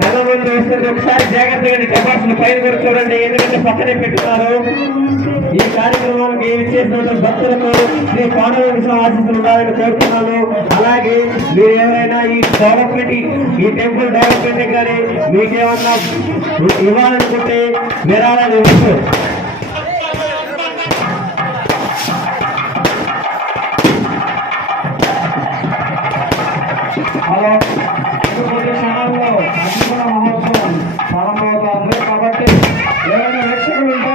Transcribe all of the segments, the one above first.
నల్లమంది ఒకసారి జాగ్రత్తగా టమాటాలు పైన కూడా చూడండి ఎందుకంటే పక్కనే పెట్టున్నారు ఈ కార్యక్రమానికి చేసినటువంటి భక్తులకు శ్రీ పాండవ ఆశిస్తులు ఉండాలని కోరుతున్నాను. అలాగే మీరు ఎవరైనా ఈ డెవలప్మెంట్ ఈ టెంపుల్ డెవలప్మెంట్ కానీ మీకేమన్నా ఇవ్వాలనుకుంటే విరాళాలు ఇవ్వచ్చు. కొద్ది క్షణాల్లో అద్భుత మహోత్సవం. ప్రారంభమవుతుంది కాబట్టి ఏమైనా వీక్షకులు ఉంటే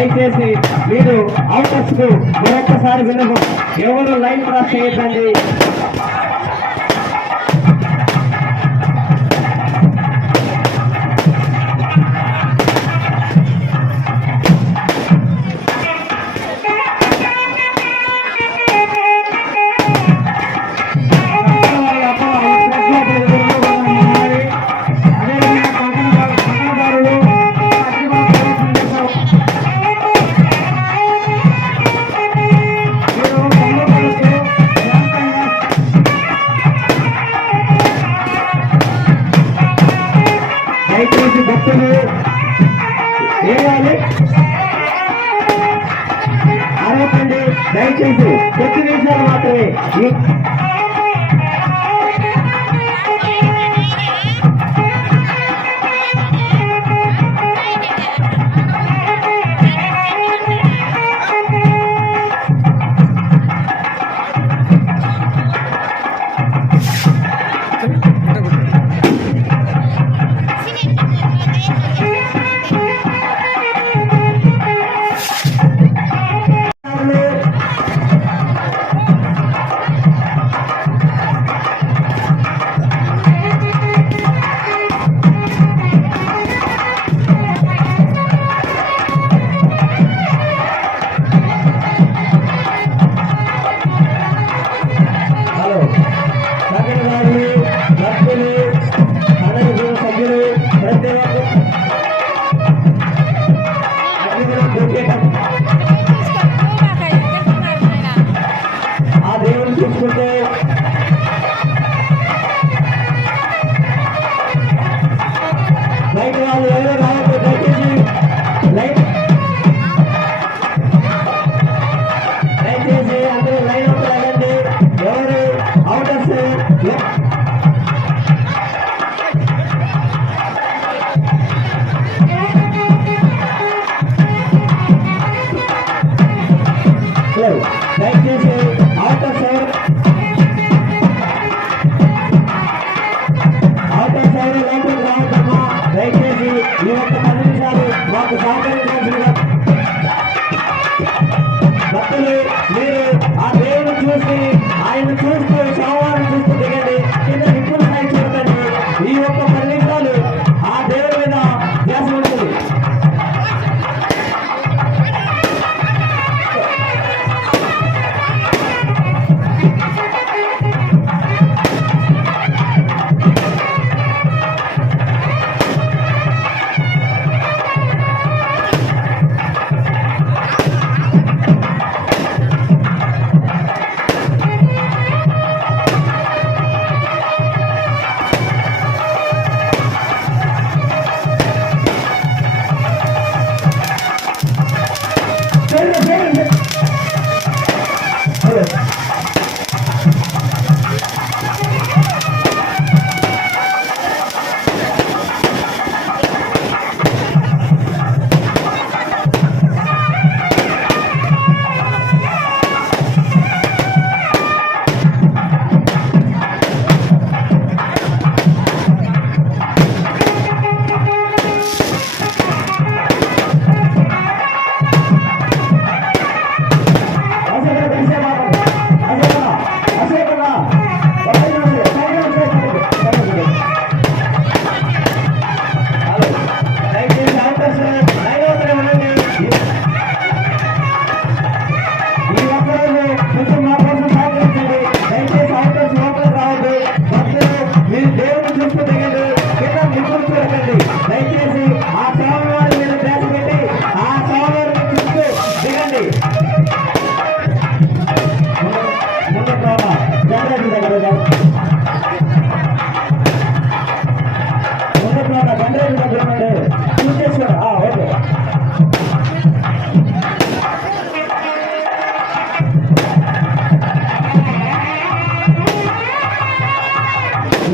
దయచేసి మీరు అవుటర్స్కు మరొక్కసారి వినము ఎవరు లైన్ క్రాస్ చేయొద్దండి. దయచేసి చూసుకుంటే లైట్ వాళ్ళు ఎవరో రావద్దు దయచేసి లైట్. దయచేసి అందరూ లైన్ అవుట్ వెళ్ళండి. ఎవరు? అవుటర్స్ దయచేసి అవుటర్స్ అవుటర్స్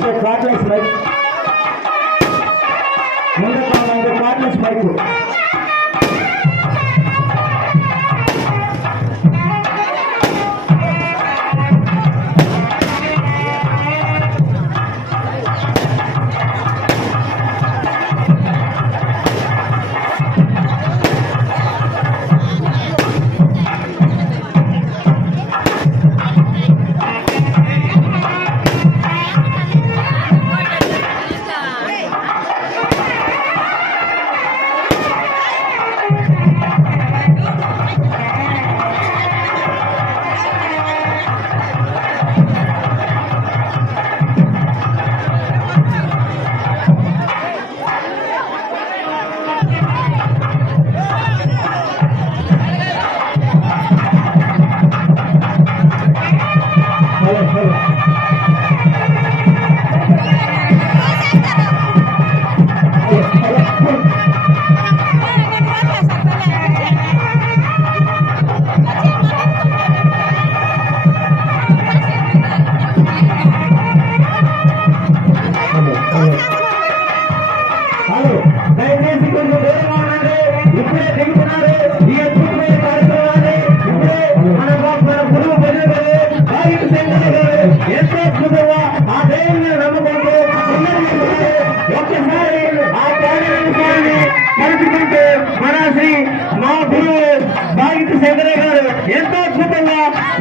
ఇంకో కార్డ్లెస్ మైక్ ముందుకు ఉన్న గారు ఎంతో అద్భుతంగా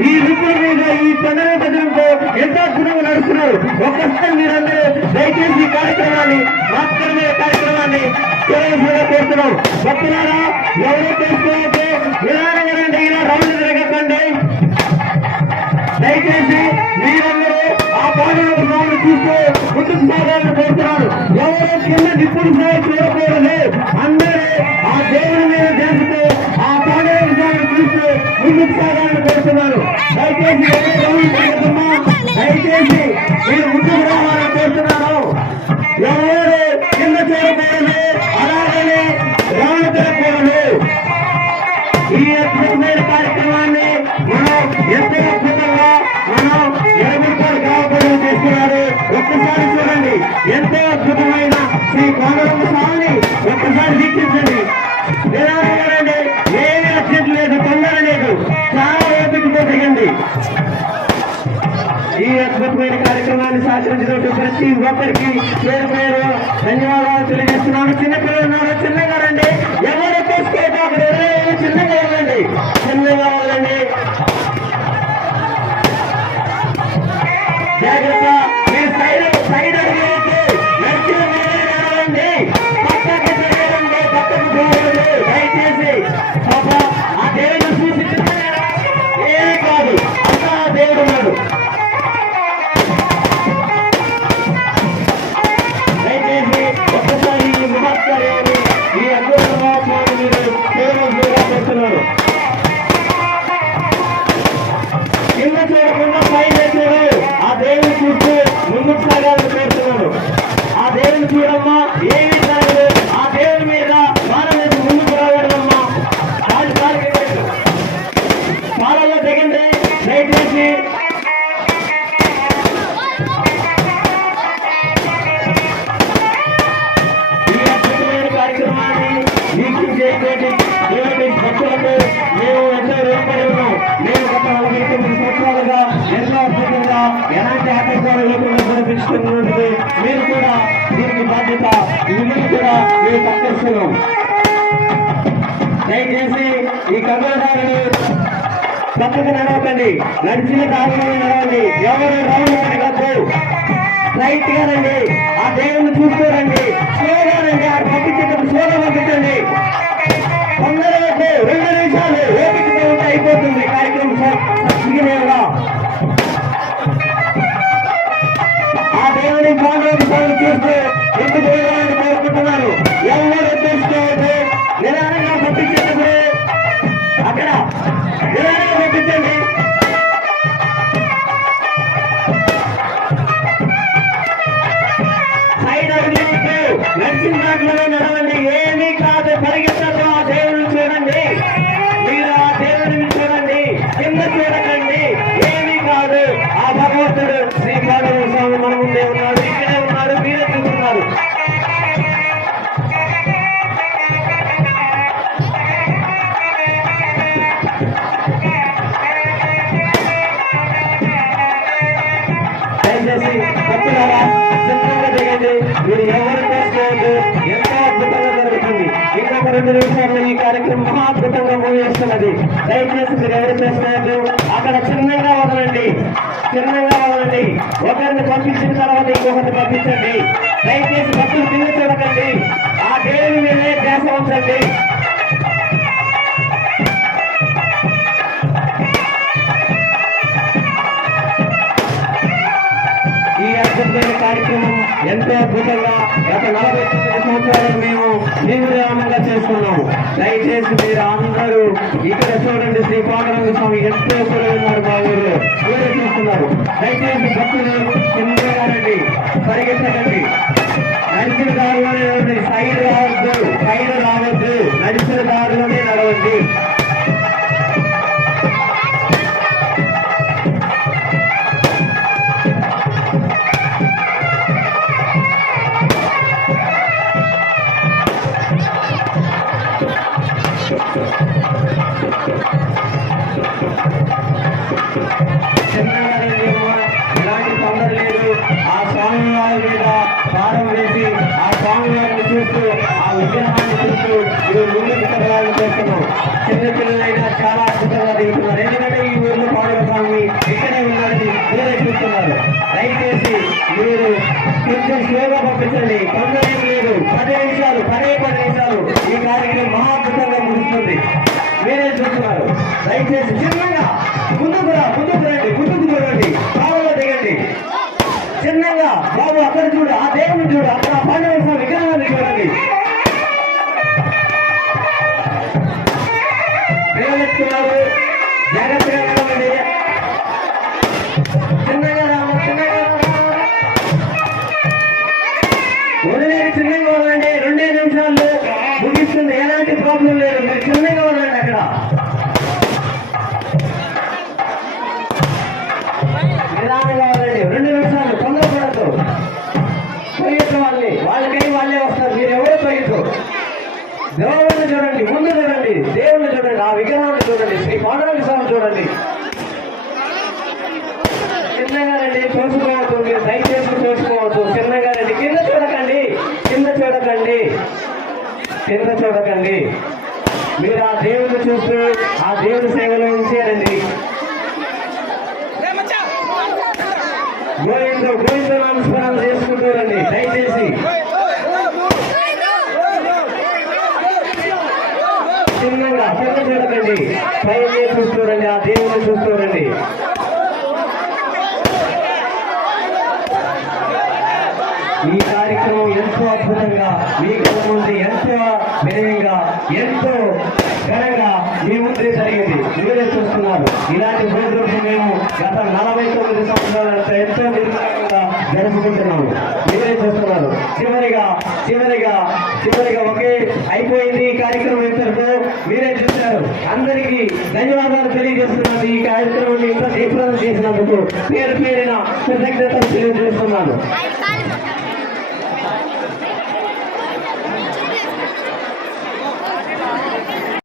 ఈ రుచుల మీద ఈ పండుగ ప్రజలతో ఎంతో అద్భుతంగా నడుస్తున్నారు. ఒక్కసారి మీరందరూ దయచేసి ఈ కార్యక్రమాన్ని మాత్రమే కార్యక్రమాన్ని చేయవలసిందిగా కోరుతున్నాం. భక్తులారా ఎవరో తెలుసుకోవాలంటే విధానంగా ఇలా రౌండ్ జరగకండి. దయచేసి మీరందరూ ఆ పాదయాత్రను చూస్తూ ముందుకు సాగాలని కోరుతున్నారు ఎవరో కింద నిప్పులు సాయి చూడకూడదు. అందరూ ఆ దేవుని మీద ముందుకు సాగాలని కోరుతున్నారు. దయచేసి దయచేసి మీరు ముందుకు రావాలని కోరుతున్నారు. ఎవరు కింద చేరకూడదు అలాగనే రౌండ్ తిరగకూడదు ఈ అద్భుతమైన కార్యక్రమాన్ని మనం ఎంతో అద్భుతంగా మనం ఎరగుంటారు కావడం చేస్తున్నారు. ఒక్కసారి చూడండి ఎంతో అద్భుతమైన శ్రీ కోనరమ్మ స్వామిని ఒక్కసారి వీక్షించండి. ఈ అద్భుతమైన కార్యక్రమాన్ని సహకరించినట్టు ప్రతి ఒక్కరికి పేరు పేరు ధన్యవాదాలు తెలియజేస్తున్నాను చిన్నపిల్లలు ఉన్నారు చిన్నగా రండి. ఈ కర్మదారులు తప్పక నడవకండి. నడిచిన దారిలో నడవండి. ఎవరు రౌండ్ కాదు రైట్గా రండి. ఆ దేవుని చూసుకోరండి రండి. స్లోగా రండి. ఆ పంపించేటప్పుడు స్లోగా పంపించండి. తొందరగా రెండు. నిమిషాలు. ఓపికతో ఉంటే అయిపోతుంది. కార్యక్రమం సక్సిగా ఆ దేవుని బాగా చూస్తే ఎందుకు దయచేసి మీరు ఎవరు చేస్తున్నారు అక్కడ చిన్నగా వదలండి. చిన్నగా వదలండి. ఒకరిని పంపించిన తర్వాత ఇంకొకరిని పంపించండి. దయచేసి భక్తులు తిరిగి చూడకండి. ఆ దేవుని మీదే ధ్యాస ఉంచండి. పాండురంగ స్వామి ఎంతో పొడవున్నారు మా ఊరిలో మీరే చూస్తున్నారు దయచేసి భక్తులు కిందగారండి పరిగెత్తకండి నడిచిన దారిలోనే నడవండి సైడ్ రావద్దు సైడ్ రావద్దు నడిచిన దారిలోనే నడవండి ఆ విగ్రహాన్ని చూస్తూ ఇది ముందుకు కదలాలని చేస్తున్నాం చిన్న పిల్లలైనా చాలా అద్భుతంగా దిగుతున్నారు ఎందుకంటే ఈ ఊరిలో పాడుల స్వామి ఇక్కడే ఉన్నారని మీరే చూస్తున్నారు దయచేసి మీరు కొంచెం స్లోగా పంపించండి తొందరేం లేదు పది నిమిషాలు పదే పది నిమిషాలు ఈ కార్యక్రమం మహా అద్భుతంగా ముగుస్తుంది మీరే చూస్తున్నారు దయచేసి చిన్నగా ముందుకు రా ముందుకు రండి ముందుకు చూడండి కావాలో దిగండి చిన్నగా బాబు అక్కడ చూడు ఆ దేవుని చూడు అక్కడ పాండవ స్వామి విగ్రహాన్ని చూడండి. పిల్లలెత్తున్నారు జాగ్రత్తగా వెళ్ళండి చిన్నగా రాము చిన్నగా రాము. వదిలేది చిన్నగా వదలండి రెండే నిమిషాల్లో ముగిస్తుంది ఎలాంటి ప్రాబ్లం లేదు మీరు చిన్నగా వదలండి అక్కడ నిదానంగా వదలండి రెండు నిమిషాలు తొందరపడద్దు పరిగెత్తు వాళ్ళని వాళ్ళకై వాళ్ళే వస్తారు మీరు ఎవరు పరిగెత్తు దేవుడిని చూడండి ముందు చూడండి దేవుడిని చూడండి ఆ విగ్రహాన్ని చూడండి శ్రీ పాండురంగ స్వామి చూడండి చిన్నగా రండి చూసుకోవద్దు మీరు దయచేసి చూసుకోవద్దు చిన్నగా రండి కింద చూడకండి కింద చూడకండి కింద చూడకండి మీరు ఆ దేవుడిని చూస్తూ ఆ దేవుడి సేవలో ఉంచేయండి గోవిందు గోవింద నామస్మరణ చేసుకుంటూ దయచేసి. చిన్నగా కింద చూడకండి పైకి చూస్తూ రండి ఆ దేవుడిని చూస్తూ రండి ఈ కార్యక్రమం ఎంతో అద్భుతంగా మీ కళ్ళ ముందు ఎంతో వినయంగా ఎంతో ఘనంగా మీ ముందే జరిగింది ఉన్నారు ఇలాంటి ప్రోగ్రామ్స్ మేము గత నలభై తొమ్మిది సంవత్సరాల ఎంతో జరుపుకుంటున్నాము. మీరే చూస్తున్నారు. చివరిగా చివరిగా చివరిగా ఒకే అయిపోయింది ఈ కార్యక్రమం ఇంతటితో మీరే చూశారు. అందరికీ ధన్యవాదాలు తెలియజేస్తున్నాను. ఈ కార్యక్రమాన్ని ఇంత దీప్రం చేసినందుకు పేరు పేరిన కృతజ్ఞతలు తెలియజేస్తున్నాను.